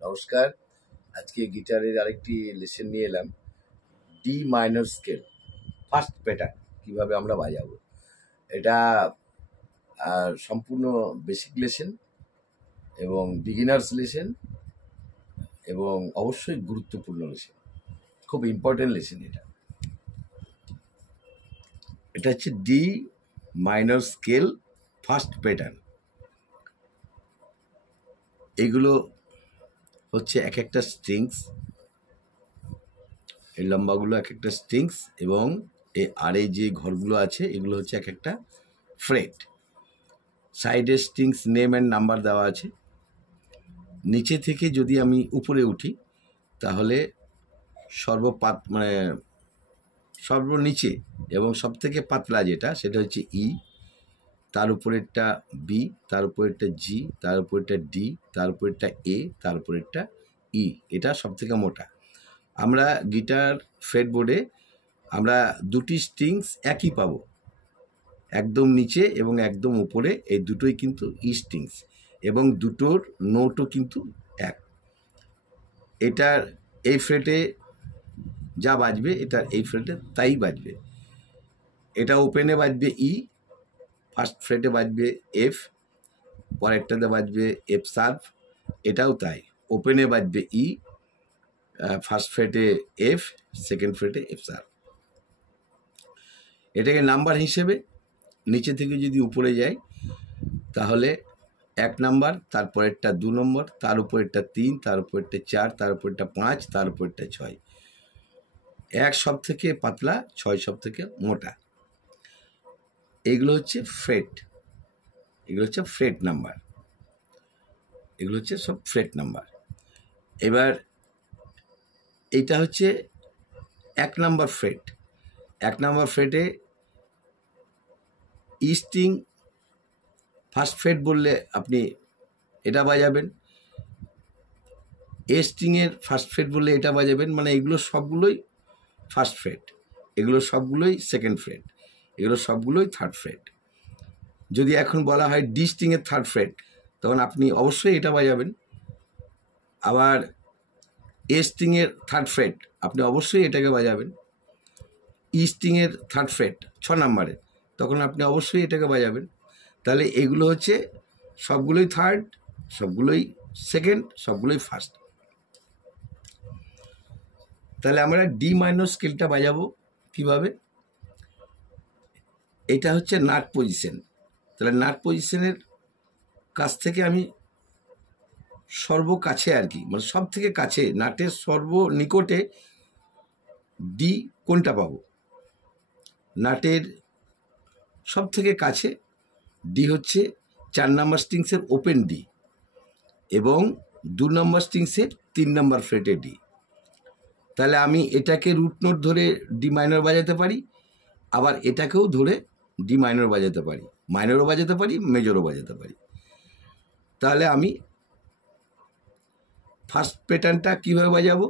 নমস্কার। আজকে গিটারের আরেকটি লেসন নিয়ে এলাম। D minor scale first pattern কিভাবে আমরা বাজাবো। এটা সম্পূর্ণ বেসিক লেসন এবং বিগিনার্স লেসন এবং অবশ্যই গুরুত্বপূর্ণ লেসন, খুব ইম্পর্টেন্ট লেসন। এটা হচ্ছে D minor scale first pattern. এগুলো হচ্ছে এক একটা স্ট্রিংস, এই লম্বাগুলো এক একটা স্ট্রিংস এবং এই যে ঘরগুলো আছে এগুলো হচ্ছে এক একটা ফ্রেট। সাইডে স্ট্রিংস নেম অ্যান্ড নাম্বার দেওয়া আছে। নিচে থেকে যদি আমি উপরে উঠি তাহলে সর্বনিচে এবং সবথেকে পাতলা যেটা সেটা হচ্ছে ই, তার উপরেরটা বি, তার উপরেরটা জি, তার উপরেরটা ডি, তার উপরেরটা এ, তার উপরেরটা ই। এটা সবথেকে মোটা। আমরা গিটার ফ্রেটবোর্ডে আমরা দুটি স্ট্রিংস একই পাবো, একদম নিচে এবং একদম উপরে, এই দুটোই কিন্তু ই স্ট্রিংস এবং দুটোর নোটও কিন্তু এক। এটার এই ফ্রেটে যা বাজবে এটার এই ফ্রেটে তাই বাজবে। এটা ওপেনে বাজবে ই, ফার্স্ট ফ্রেটে বাজবে এফ, পরেরটাতে বাজবে এফ শার্প, এটাও তাই। ওপেনে বাজবে ই, ফার্স্ট ফ্রেটে এফ, সেকেন্ড ফ্রেটে এফ শার্প। এটাকে নাম্বার হিসেবে নিচে থেকে যদি উপরে যাই তাহলে 1 নাম্বার, তারপরেরটা 2 নম্বর, তার উপরেরটা 3, তার উপরেরটা 4, তার উপরেরটা 5, তার উপরেরটা 6। 1 সব থেকে পাতলা, 6 সব থেকে মোটা। এইগুলো হচ্ছে ফ্রেট, এগুলো হচ্ছে ফ্রেট নাম্বার, এগুলো হচ্ছে সব ফ্রেট নাম্বার। এবার এইটা হচ্ছে 1 নাম্বার ফ্রেট। 1 নাম্বার ফ্রেটে ই স্ট্রিং ফার্স্ট ফ্রেট বললে আপনি এটা বাজাবেন, এ স্ট্রিংয়ের ফার্স্ট ফ্রেট বললে এটা বাজাবেন। মানে এগুলো সবগুলোই ফার্স্ট ফ্রেট, এগুলো সবগুলোই সেকেন্ড ফ্রেট, এগুলো সবগুলোই থার্ড ফ্রেট। যদি এখন বলা হয় ডি স্ট্রিংয়ের থার্ড ফ্রেট তখন আপনি অবশ্যই এটা বাজাবেন। আবার এ স্ট্রিংয়ের থার্ড ফ্রেট আপনি অবশ্যই এটাকে বাজাবেন। ই স্ট্রিংয়ের থার্ড ফ্রেট 6 নাম্বারে, তখন আপনি অবশ্যই এটাকে বাজাবেন। তাহলে এগুলো হচ্ছে সবগুলোই থার্ড, সবগুলোই সেকেন্ড, সবগুলোই ফার্স্ট। তাহলে আমরা ডি মাইনর স্কেলটা বাজাবো কিভাবে। এটা হচ্ছে নাট পজিশন। তাহলে নাট পজিশনের কাছ থেকে আমি সর্বকাছে আর কি, মানে সব থেকে কাছে, নাটের সর্বনিকটে ডি কোনটা পাবো। নাটের সব থেকে কাছে ডি হচ্ছে 4 নাম্বার স্ট্রিংসের ওপেন ডি এবং 2 নম্বর স্ট্রিংসের 3 নম্বর ফ্রেটে ডি। তাহলে আমি এটাকে রুট নোট ধরে ডি মাইনর বাজাতে পারি, আবার এটাকেও ধরে ডি মাইনর বাজাতে পারি, মাইনরও বাজাতে পারি, মেজরও বাজাতে পারি। তাহলে আমি ফার্স্ট প্যাটার্নটা কীভাবে বাজাবো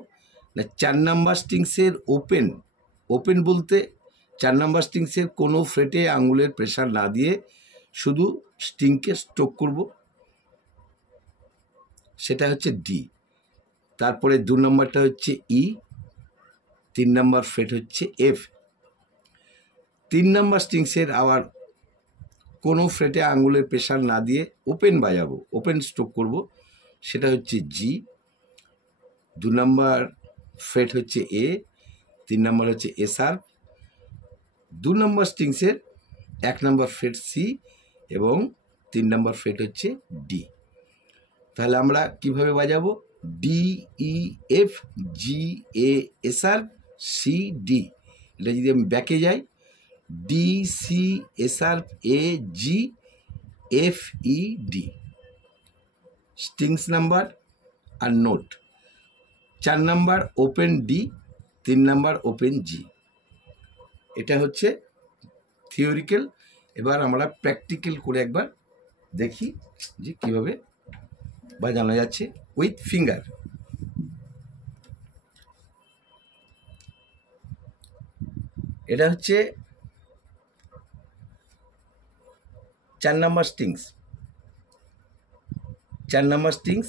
না, 4 নাম্বার স্ট্রিংসের ওপেন বলতে 4 নাম্বার স্ট্রিংসের কোনো ফ্রেটে আঙুলের প্রেশার না দিয়ে শুধু স্ট্রিংকে স্ট্রোক করব, সেটা হচ্ছে ডি। তারপরে 2 নম্বরটা হচ্ছে ই, 3 নম্বর ফ্রেট হচ্ছে এফ। 3 নম্বর স্ট্রিংসের আবার কোনো ফ্রেটে আঙুলের প্রেশার না দিয়ে ওপেন বাজাবো, ওপেন স্ট্রোক করব, সেটা হচ্ছে জি। 2 নম্বর ফ্রেট হচ্ছে এ, 3 নম্বর হচ্ছে এ শার্প। 2 নম্বর স্ট্রিংসের 1 নম্বর ফ্রেট সি এবং 3 নম্বর ফ্রেট হচ্ছে ডি। তাহলে আমরা কিভাবে বাজাবো, D E F G A A sharp C D. এটা যদি আমি ব্যাকে যাই, D C A sharp A G F E D, strings number আর note. 4 number open D, 3 number open G. এটা হচ্ছে থিওরিক্যাল। এবার আমরা প্র্যাকটিক্যাল করে একবার দেখি যে কীভাবে বাজানো যাচ্ছে উইথ ফিঙ্গার। এটা হচ্ছে 4 number strings, 4 number strings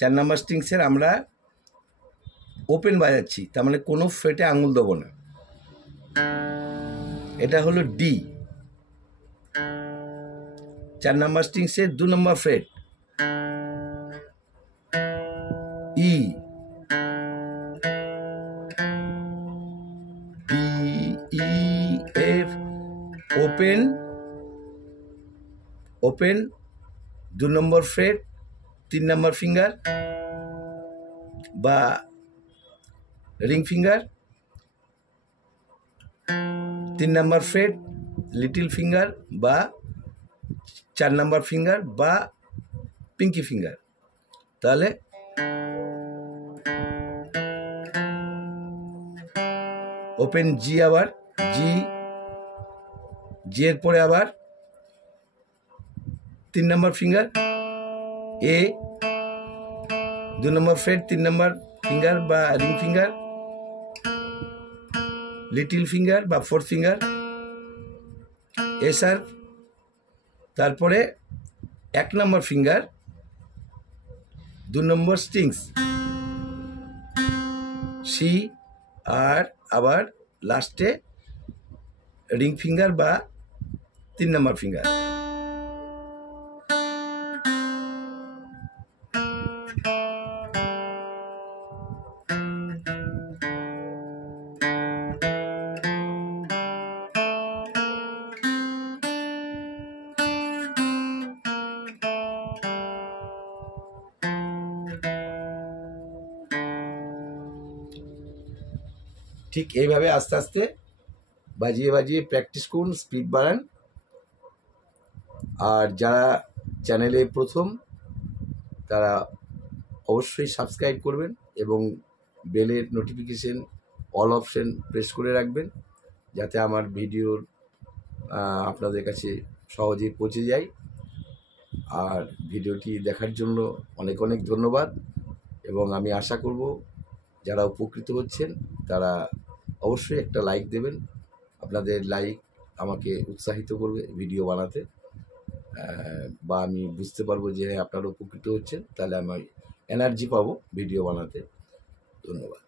4 number স্ট্রিংসের আমরা ওপেন বাজাচ্ছি, তার মানে কোনো ফ্রেটে আঙুল দেবো না। এটা হলো ডি। 4 নাম্বার স্ট্রিংসের 2 নম্বর ফ্রেট ই, D, E, F, open, open 2 নম্বর ফ্রেট 3 নম্বর ফিঙ্গার বা রিং ফিঙ্গার, 3 নম্বর ফ্রেট লিটল ফিঙ্গার বা 4 নম্বর ফিঙ্গার বা পিঙ্কি ফিঙ্গার। তাহলে ওপেন জি, আবার জি, জি এর পরে আবার 3 নম্বর ফিঙ্গার এ, 2 নম্বর ফ্রেট 3 নম্বর ফিঙ্গার বা রিং ফিঙ্গার, লিটল ফিঙ্গার বা 4th ফিঙ্গার এ শার্প, তারপরে 1 নম্বর ফিঙ্গার 2 নম্বর স্ট্রিংস সি, আর আবার লাস্টে রিং ফিঙ্গার বা 3 নম্বর ফিঙ্গার। ঠিক এইভাবে আস্তে আস্তে বাজিয়ে বাজিয়ে প্র্যাকটিস করুন, স্পিড বাড়ান। আর যারা চ্যানেলে প্রথম তারা অবশ্যই সাবস্ক্রাইব করবেন এবং বেলের নোটিফিকেশন অল অপশন প্রেস করে রাখবেন, যাতে আমার ভিডিওর আপনাদের কাছে সহজেই পৌঁছে যায়। আর ভিডিওটি দেখার জন্য অনেক অনেক ধন্যবাদ, এবং আমি আশা করব যারা উপকৃত হচ্ছেন তারা অবশ্যই একটা লাইক দেবেন। আপনাদের লাইক আমাকে উৎসাহিত করবে ভিডিও বানাতে, বা আমি বুঝতে পারবো যে আপনারা উপকৃত হচ্ছেন, তাহলে আমি এনার্জি পাবো ভিডিও বানাতে। ধন্যবাদ।